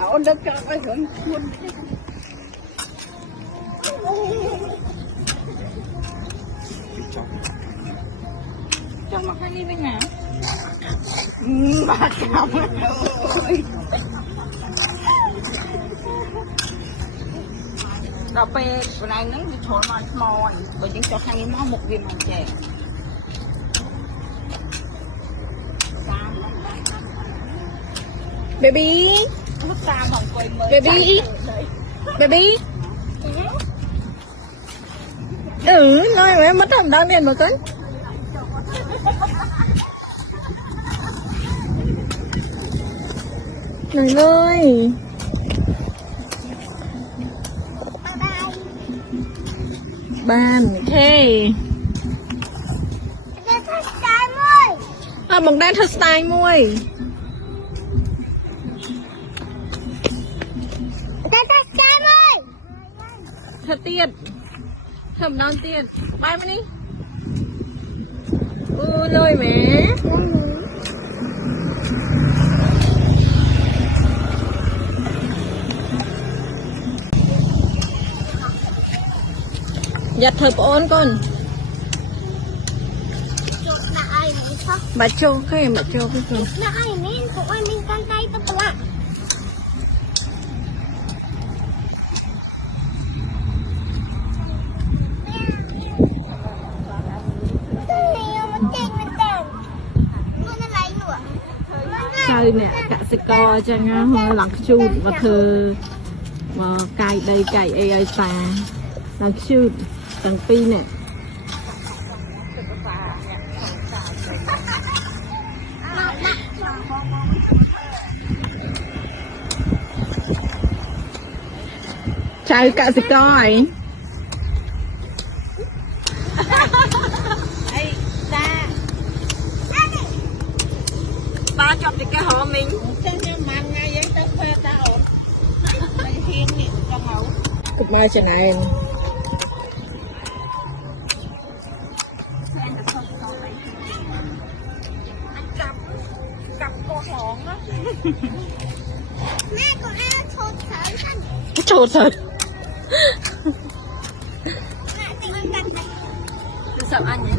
Ổ đất cho cái hưởng luôn. Cho mặt hai đi bên nào? Bà còng ơi. Đào pe bữa nay nó đi thổi mà mồi, bởi những cho hai máu một viên màn chè. Baby, baby, baby. Nói mà em mất thằng đang điền một cái. Này ơi. Bàn, okay. Bằng đen thật style môi. Thật tiền. Thầm non tiền. Bay mà đi. Lôi mẹ. Giặt thử ôn con. Bà châu cái bà châu cái con. Chơi nè, cả xe co cho nó lặng chút và thơ mà cài đây cài ai xà lặng chút tầng pi nè. Chơi cả xe coi. Ba chọc thì cái họ mình cục mai trên này cặp con hòn đó. Mẹ con ăn thốt sợi anh. trột sợi Mẹ tình ăn cặp này. tôi sợ anh nhỉ.